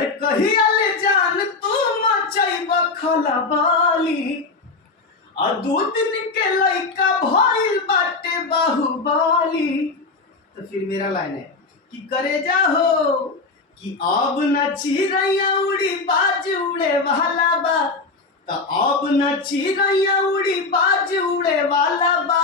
अरे कहिया ले जान तू मचैब खलबाली आ 2 दिन के लइका भइल बाटे बाहुबली। तो फिर मेरा लाइन है कि करे जा हो कि अब न चिड़ैया उड़ी बाज उड़े वाला बा। तो अब न चिड़ैया उड़ी बाज उड़े वाला बा।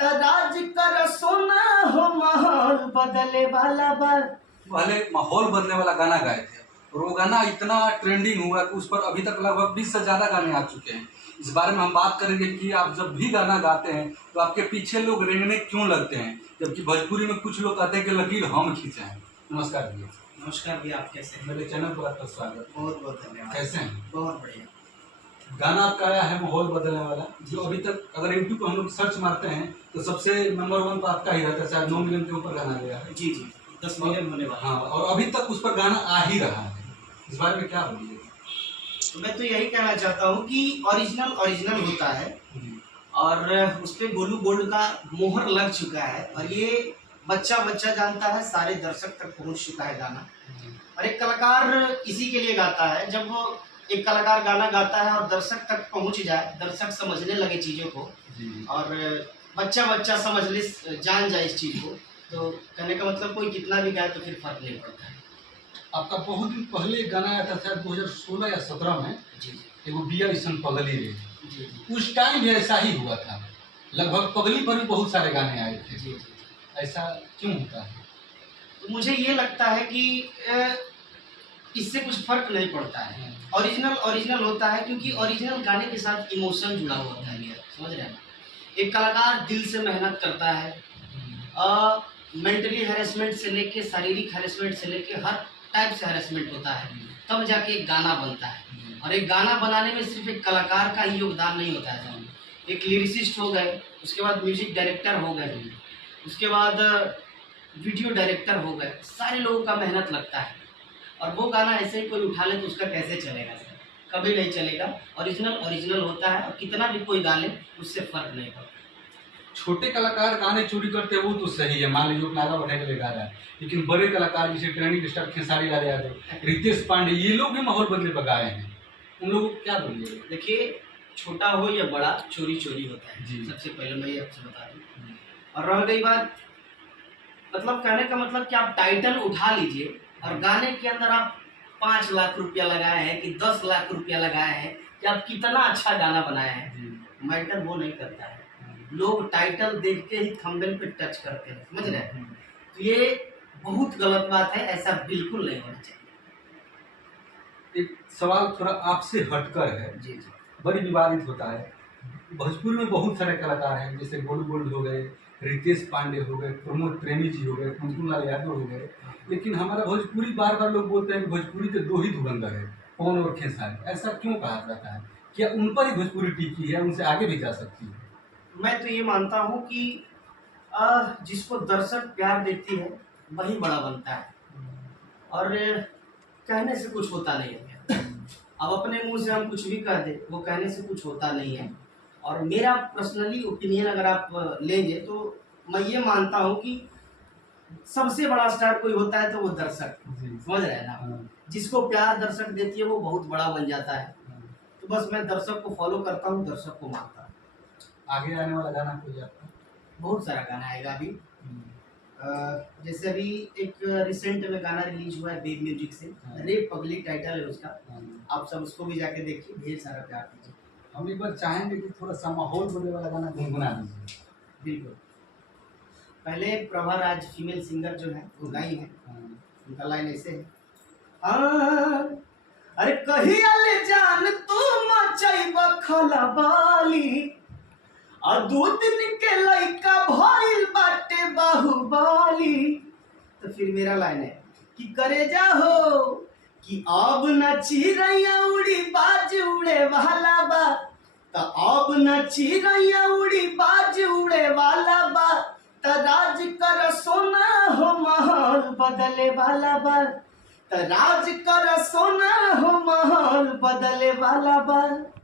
तो राज कर सोना हो माहौल बदले वाला बा। पहले माहौल बदलने वाला गाना गाए थे और वो गाना इतना ट्रेंडिंग हुआ कि उस पर अभी तक लगभग 20 से ज़्यादा गाने आ चुके हैं। इस बारे में हम बात करेंगे कि आप जब भी गाना गाते हैं तो आपके पीछे लोग रेंगने क्यों लगते हैं, जबकि भोजपुरी में कुछ लोग कहते हैं कि लकीर हम खींचे हैं। नमस्कार भैया। नमस्कार भैया, आप कैसे हैं? मेरे चैनल पर आपका स्वागत। बहुत बहुत धन्यवाद। कैसे हैं? बहुत बढ़िया। गाना आपका आया है माहौल बदलने वाला, जो अभी तक अगर यूट्यूब पर हम लोग सर्च मारते हैं तो सबसे नंबर 1 पर आपका ही रहता है। शायद 9 मिलियन के ऊपर गाना गया है। जी 10 मिलियन होने वाला। हाँ, और अभी तक उस पर गाना आ ही रहा है। इस बारे में क्या बोलिए? तो मैं तो यही कहना चाहता हूँ कि ओरिजिनल होता है और उस पर गोलू गोल्ड का मोहर लग चुका है और ये बच्चा जानता है, सारे दर्शक तक पहुँच चुका है गाना। और एक कलाकार इसी के लिए गाता है, जब वो एक कलाकार गाना गाता है और दर्शक तक पहुँच जाए, दर्शक समझने लगे चीज़ों को और बच्चा समझ ले, जान जाए इस चीज़ को, तो कहने का मतलब कोई कितना भी गाए तो फिर फर्क नहीं पड़ता है। आपका बहुत दिन पहले एक गाना आया था, शायद 2016 या 17 में, वो बिया इसन पगली रे। उस टाइम भी ऐसा ही हुआ था, लगभग पगली पर भी बहुत सारे गाने आए थे। ऐसा क्यों होता है? तो मुझे ये लगता है कि इससे कुछ फर्क नहीं पड़ता है। ओरिजिनल होता है क्योंकि ओरिजिनल गाने के साथ इमोशन जुड़ा हुआ होता है भैया, समझ रहे हैं? एक कलाकार दिल से मेहनत करता है, मेंटली हैरेसमेंट से लेके शारीरिक हैरेसमेंट से लेके हर टाइप से हैरेसमेंट होता है, तब जाके एक गाना बनता है। और एक गाना बनाने में सिर्फ एक कलाकार का ही योगदान नहीं होता है, एक लिरिसिस्ट हो गए, उसके बाद म्यूजिक डायरेक्टर हो गए, उसके बाद वीडियो डायरेक्टर हो गए, सारे लोगों का मेहनत लगता है। और वो गाना ऐसे ही कोई उठा ले तो उसका कैसे चलेगा सर? कभी नहीं चलेगा। ओरिजिनल होता है और कितना भी कोई गा ले उससे फर्क नहीं पड़ता। छोटे कलाकार गाने चोरी करते हैं वो तो सही है, मान लीजिए नागा बढ़ाने के लिए गा रहा है, लेकिन बड़े कलाकार जैसे ट्रेंडिंग स्टार खेसारी लाल यादव, रितेश पांडे, ये लोग भी माहौल बदलने पर गाए हैं, उन लोगों को क्या बोलिए? देखिए, छोटा हो या बड़ा, चोरी होता है। सबसे पहले मैं ये आपसे बता दूं। और रह गई बात, मतलब कहने का मतलब कि आप टाइटल उठा लीजिए और गाने के अंदर आप 5 लाख रुपया लगाए हैं कि 10 लाख रुपया लगाए हैं कि आप कितना अच्छा गाना बनाए हैं, मैटर वो नहीं करता है। लोग टाइटल देख के ही थंबनेल पे टच करते हैं, समझ रहे हैं? तो ये बहुत गलत बात है, ऐसा बिल्कुल नहीं होना चाहिए। एक सवाल थोड़ा आपसे हटकर है, जी बड़ी विवादित होता है। भोजपुरी में बहुत सारे कलाकार हैं, जैसे गोलू गोल्ड हो गए, रितेश पांडे हो गए, प्रमोद प्रेमी जी हो गए, कुमकुम लाल यादव हो गए, लेकिन हमारा भोजपुरी बार लोग बोलते हैं कि भोजपुरी के 2 ही धुरंधर है, पवन और खेसारी। ऐसा क्यों कहा जाता है? क्या उन पर ही भोजपुरी टिकी है, उनसे आगे भी जा सकती है? मैं तो ये मानता हूँ कि जिसको दर्शक प्यार देती है वही बड़ा बनता है और कहने से कुछ होता नहीं है। अब अपने मुंह से हम कुछ भी कह दे, वो कहने से कुछ होता नहीं है। और मेरा पर्सनली ओपिनियन अगर आप लेंगे तो मैं ये मानता हूँ कि सबसे बड़ा स्टार कोई होता है तो वो दर्शक, समझ रहे हैं ना? जिसको प्यार दर्शक देती है वो बहुत बड़ा बन जाता है। तो बस मैं दर्शक को फॉलो करता हूँ, दर्शक को मानता हूँ। आगे आने वाला गाना कोई आपका? बहुत सारा गाना आएगा अभी। जैसे अभी एक रिसेंट में गाना रिलीज हुआ है बेब म्यूजिक से, रे पगली टाइटल है उसका। आप सब उसको भी जाके देखिए, ढेर सारा प्यार दीजिए। हम एक बार चाहेंगे कि थोड़ा सा माहौल बनने वाला गाना गुनगुना दीजिए। बिल्कुल। पहले प्रभा राज फीमेल सिंगर जो है वो गाई है, उनका लाइन ऐसे है। अरे कहिया ले जान तू मचैब खलबाली आ 2 दिन के लइका भइल बाटे बाहुबली। तो फिर मेरा लाइन है कि करे जा हो कि अब न चिड़ैया उड़ी बाज उड़े वाला बा। तो अब न चिड़ैया उड़ी बाज उड़े वाला बा। तो राज कर सोना हो माहौल बदले वाला बा। तो राज कर सोना हो माहौल बदले वाला बा।